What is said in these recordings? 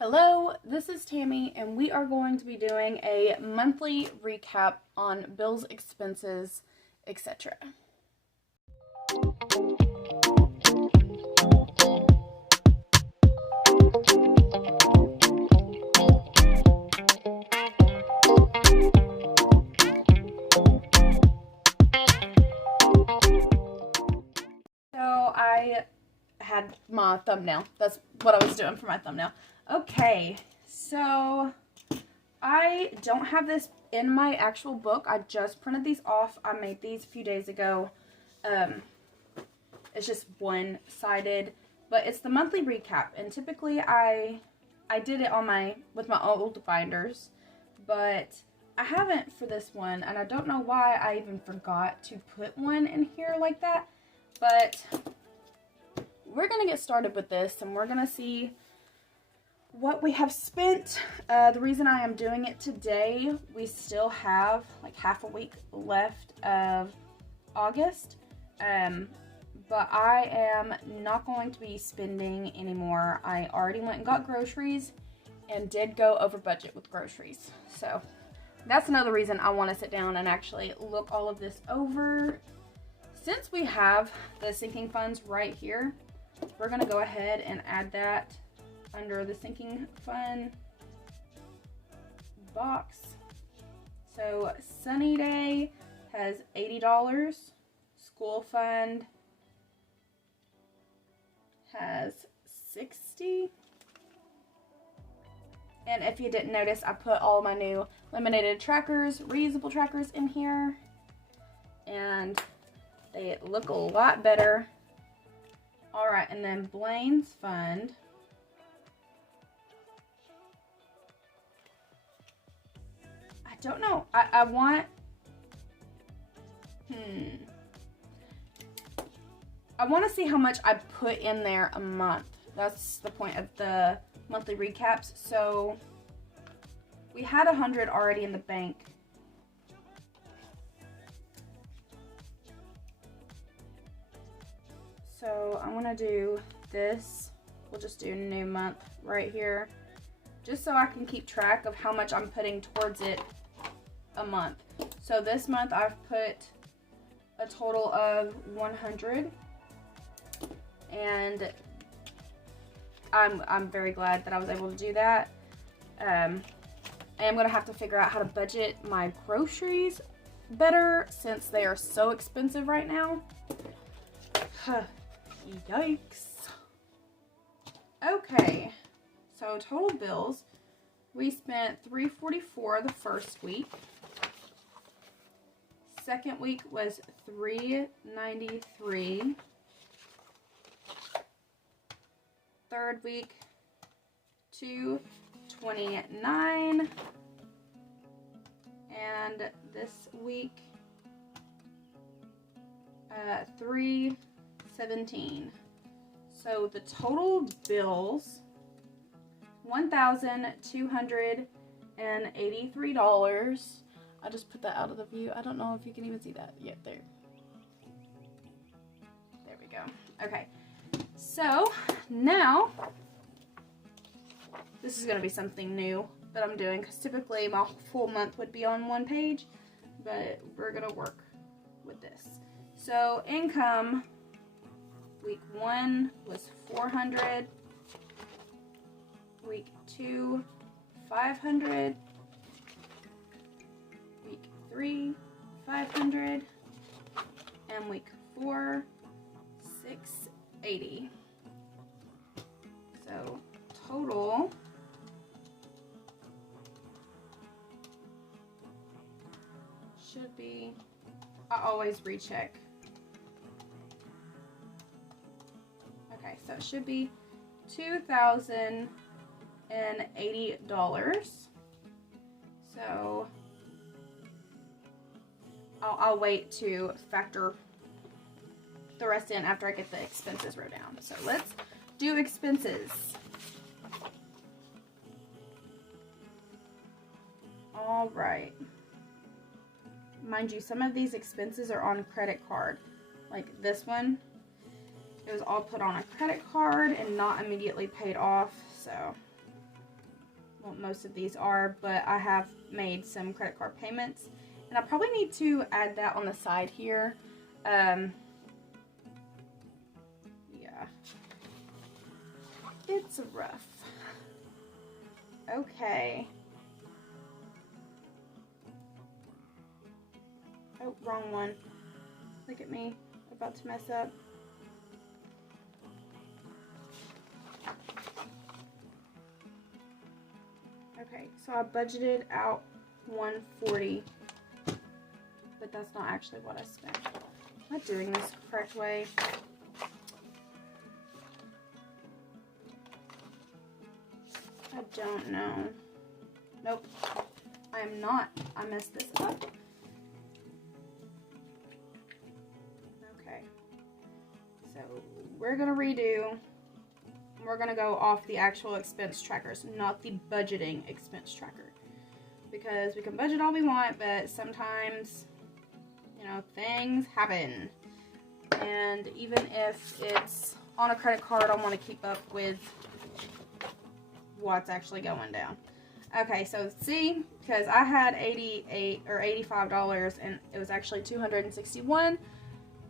Hello, this is Tammy, and we are going to be doing a monthly recap on bills, expenses, etc. So I had my thumbnail. That's what I was doing for my thumbnail. Okay, so I don't have this in my actual book. I just printed these off. I made these a few days ago. It's just one-sided, but it's the monthly recap. And typically I did it on with my old binders, but I haven't for this one, and I don't know why I even forgot to put one in here like that. But we're gonna get started with this, and we're gonna see what we have spent. The reason I am doing it today, we still have like half a week left of August, but I am not going to be spending anymore. I already went and got groceries and did go over budget with groceries, so that's another reason I want to sit down and actually look all of this over. Since we have the sinking funds right here, we're going to go ahead and add that under the sinking fund box. So Sunny Day has $80. School fund has $60. And if you didn't notice, I put all my new laminated trackers, reusable trackers in here, and they look a lot better. All right, and then Blaine's fund. I don't know. I want, I want to see how much I put in there a month. That's the point of the monthly recaps. So we had 100 already in the bank. So I'm gonna do this. We'll just do new month right here, just so I can keep track of how much I'm putting towards it a month. So this month I've put a total of 100, and I'm very glad that I was able to do that. I am gonna have to figure out how to budget my groceries better since they are so expensive right now. Yikes. Okay, so total bills, we spent $344 the first week. Second week was $393. Third week, $229. And this week, $317. So the total bills, $1,283. I just put that out of the view. I don't know if you can even see that yet. There we go. Okay, so now this is going to be something new that I'm doing, because typically my full month would be on one page, but we're going to work with this. So income, week 1 was $400, week 2, $500, week 3, $500, and week 4, $680. So total should be, I always recheck. Okay, so it should be $2,080. So I'll wait to factor the rest in after I get the expenses wrote down. So let's do expenses. All right. Mind you, some of these expenses are on credit card. Like this one, it was all put on a credit card and not immediately paid off, so Well, most of these are, but I have made some credit card payments, and I probably need to add that on the side here. Yeah, it's rough. Okay. Oh, wrong one. Look at me, about to mess up. Okay, so I budgeted out $140, but that's not actually what I spent. Am I doing this the correct way? I don't know. Nope, I am not. I messed this up. Okay, so we're gonna redo. We're going to go off the actual expense trackers, not the budgeting expense tracker. Because we can budget all we want, but sometimes, you know, things happen. And even if it's on a credit card, I want to keep up with what's actually going down. Okay, so see, because I had $88 or $85 and it was actually $261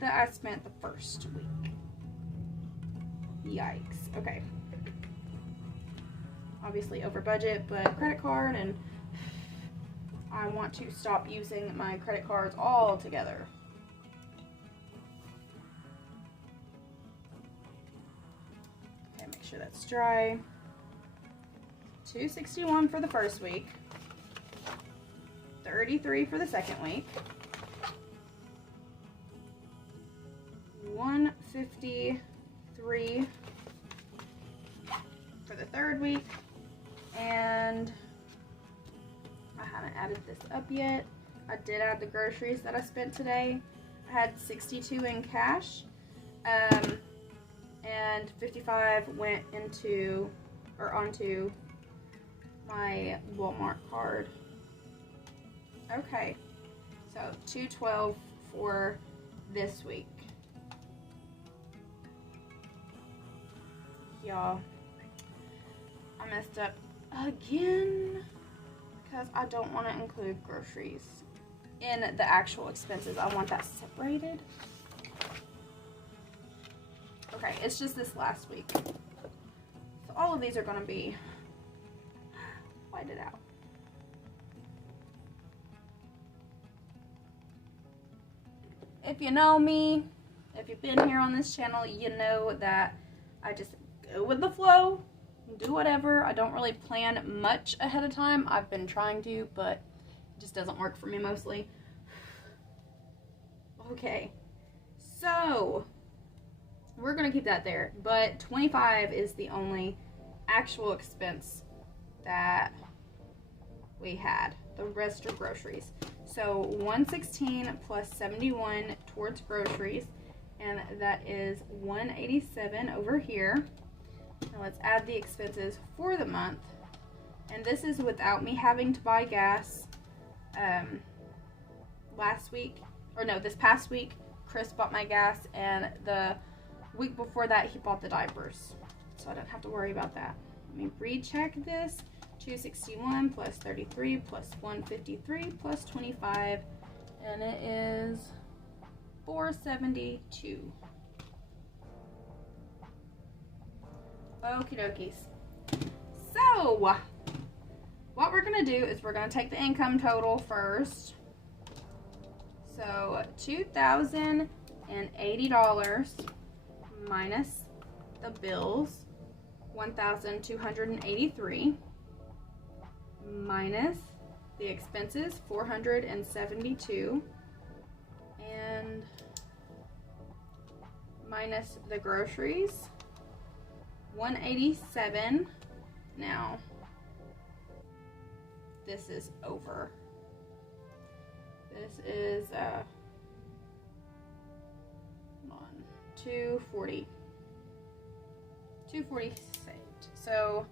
that I spent the first week. Yikes. Okay. Obviously over budget, but credit card, and I want to stop using my credit cards altogether. Okay, make sure that's dry. $261 for the first week. $33 for the second week. $153 for the third week, and I haven't added this up yet. I did add the groceries that I spent today. I had $62 in cash, and $55 went into or onto my Walmart card. Okay, so $212 for this week. Y'all, I messed up again because I don't want to include groceries in the actual expenses. I want that separated. Okay, it's just this last week. So all of these are going to be whited out. If you know me, if you've been here on this channel, you know that I just go with the flow, do whatever. I don't really plan much ahead of time. I've been trying to, but it just doesn't work for me mostly. Okay, so we're gonna keep that there, but $25 is the only actual expense that we had. The rest are groceries. So $116 plus $71 towards groceries, and that is $187 over here. Now let's add the expenses for the month, and this is without me having to buy gas. This past week Chris bought my gas, and the week before that he bought the diapers, so I don't have to worry about that. Let me recheck this. 261 plus 33 plus 153 plus 25, and it is 472. Okie dokies. So what we're gonna do is we're gonna take the income total first. So $2,080 minus the bills, $1,283, minus the expenses, $472, and minus the groceries, $187. Now this is over. This is 240 saved. So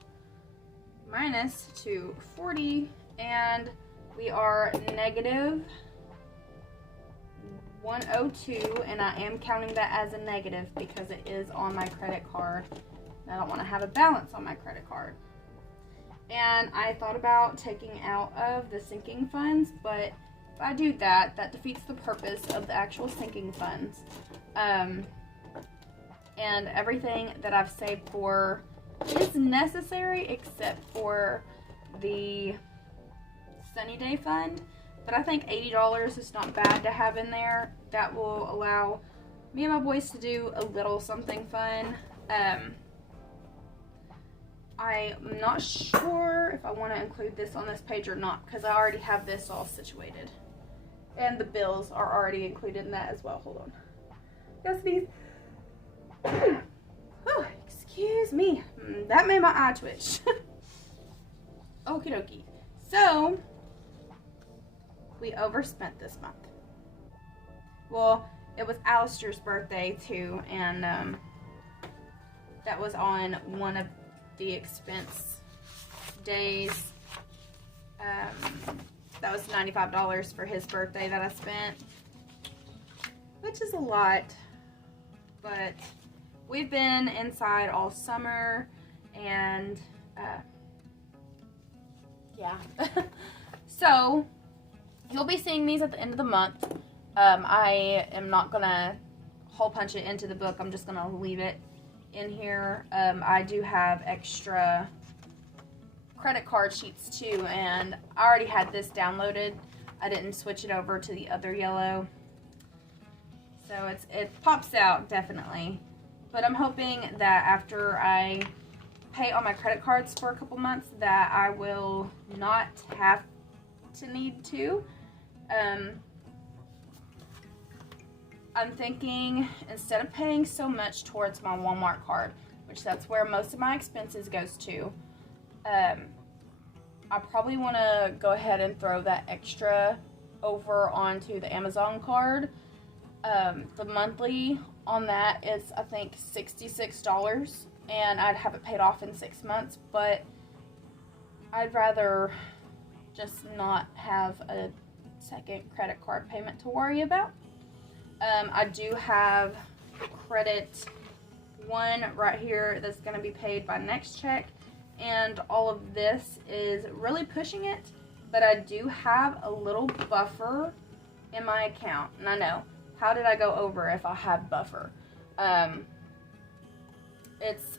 minus 240, and we are negative 102, and I am counting that as a negative because it is on my credit card. I don't want to have a balance on my credit card. And I thought about taking out of the sinking funds, but if I do that, that defeats the purpose of the actual sinking funds. And everything that I've saved for is necessary except for the sunny day fund. But I think $80 is not bad to have in there. That will allow me and my boys to do a little something fun. I'm not sure if I want to include this on this page or not, because I already have this all situated. And the bills are already included in that as well. Hold on. Gotta sneeze. Oh, excuse me. That made my eye twitch. Okie dokie. So, we overspent this month. Well, it was Alistair's birthday too, and that was on one of the expense days. That was $95 for his birthday that I spent, which is a lot, but we've been inside all summer, and yeah. So you'll be seeing these at the end of the month. I am not gonna hole punch it into the book. I'm just gonna leave it in here. I do have extra credit card sheets too, and I already had this downloaded. I didn't switch it over to the other yellow, so it pops out definitely. But I'm hoping that after I pay all my credit cards for a couple months, that I will not have to need to. I'm thinking, instead of paying so much towards my Walmart card, which that's where most of my expenses goes to, I probably want to go ahead and throw that extra over onto the Amazon card. The monthly on that is, I think, $66, and I'd have it paid off in 6 months, but I'd rather just not have a second credit card payment to worry about. I do have credit one right here that's going to be paid by next check, and all of this is really pushing it, but I do have a little buffer in my account. And I know, how did I go over if I had buffer? It's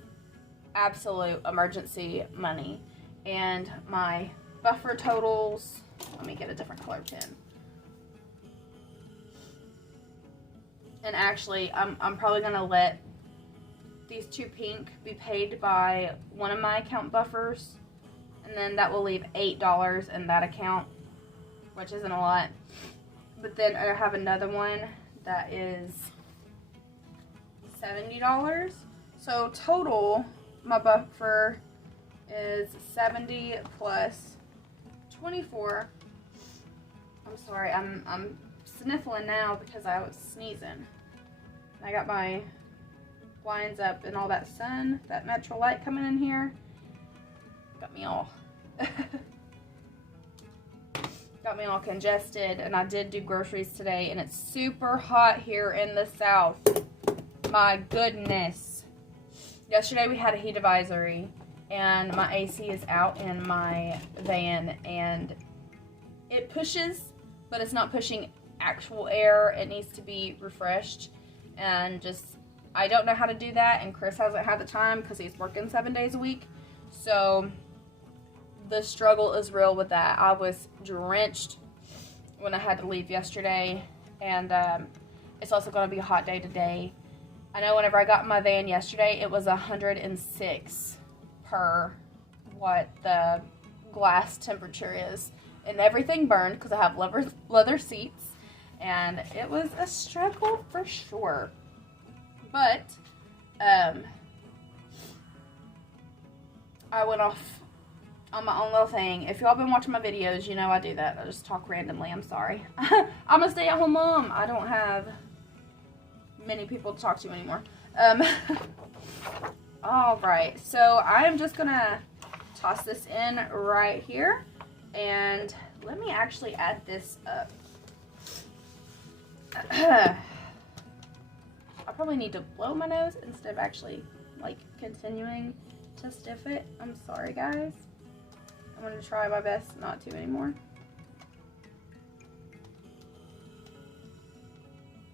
absolute emergency money, and my buffer totals, let me get a different color pen. And actually, I'm probably going to let these two pink be paid by one of my account buffers. And then that will leave $8 in that account, which isn't a lot. But then I have another one that is $70. So total, my buffer is 70 plus 24. I'm sorry, I'm sniffling now because I was sneezing. I got my blinds up and all that sun, that natural light coming in here, got me all congested. And I did do groceries today, and it's super hot here in the south. My goodness. Yesterday we had a heat advisory, and my AC is out in my van, and it pushes, but it's not pushing actual air. It needs to be refreshed, and just, I don't know how to do that, and Chris hasn't had the time because he's working 7 days a week. So the struggle is real with that. I was drenched when I had to leave yesterday, and it's also going to be a hot day today. I know whenever I got in my van yesterday, it was 106 per what the glass temperature is, and everything burned because I have leather seats, and it was a struggle for sure. But I went off on my own little thing. If y'all been watching my videos, you know I do that. I just talk randomly. I'm sorry. I'm a stay-at-home mom. I don't have many people to talk to anymore. Alright, so I'm just gonna toss this in right here, and let me actually add this up. I probably need to blow my nose instead of actually like continuing to stiff it. I'm sorry, guys. I'm going to try my best not to anymore.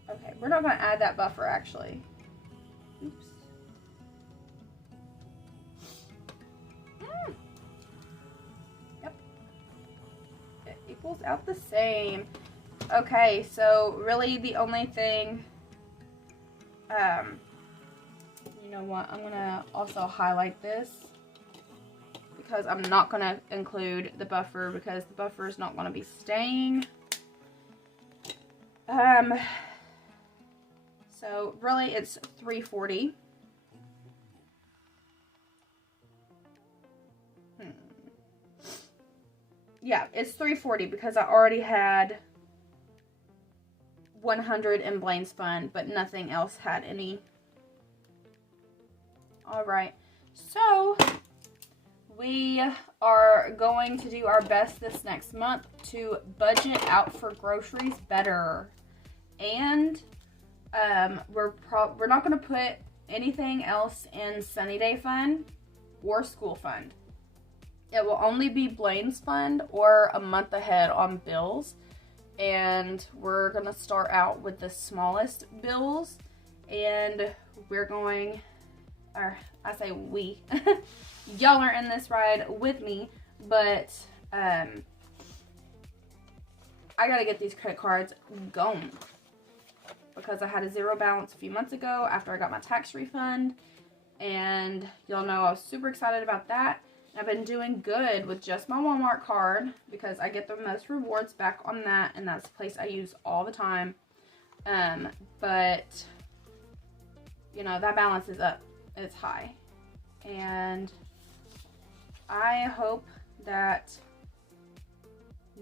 Okay, we're not going to add that buffer actually. Oops. Yep. It equals out the same. Okay, so really the only thing, you know what, I'm going to also highlight this because I'm not going to include the buffer because the buffer is not going to be staying. So really it's $3.40. Yeah, it's $3.40 because I already had 100 in Blaine's Fund, but nothing else had any. Alright, so we are going to do our best this next month to budget out for groceries better. And we're not going to put anything else in Sunny Day Fund or School Fund. It will only be Blaine's Fund or a month ahead on bills. And we're going to start out with the smallest bills. And we're going, or I say we, y'all are in this ride with me. But I got to get these credit cards going. Because I had a zero balance a few months ago after I got my tax refund. And y'all know I was super excited about that. I've been doing good with just my Walmart card because I get the most rewards back on that, and that's the place I use all the time. But, you know, that balance is up. It's high. And I hope that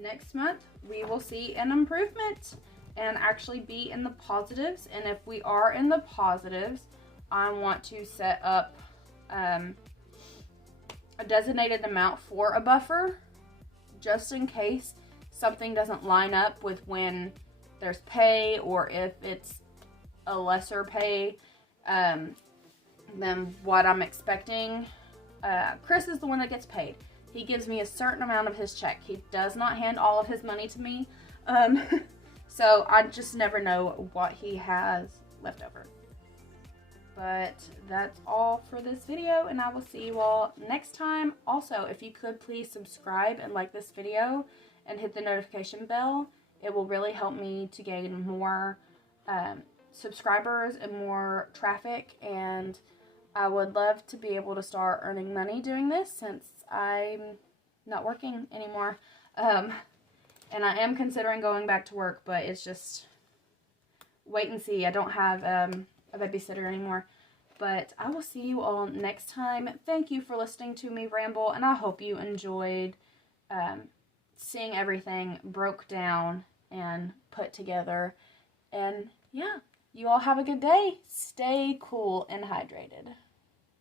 next month we will see an improvement and actually be in the positives. And if we are in the positives, I want to set up a designated amount for a buffer just in case something doesn't line up with when there's pay, or if it's a lesser pay than what I'm expecting. Chris is the one that gets paid. He gives me a certain amount of his check. He does not hand all of his money to me. So I just never know what he has left over. But that's all for this video, and I will see you all next time. Also, if you could please subscribe and like this video and hit the notification bell, it will really help me to gain more subscribers and more traffic. And I would love to be able to start earning money doing this since I'm not working anymore. And I am considering going back to work, but it's just wait and see. I don't have a babysitter anymore. But I will see you all next time. Thank you for listening to me ramble, and I hope you enjoyed seeing everything broke down and put together. And yeah, you all have a good day. Stay cool and hydrated.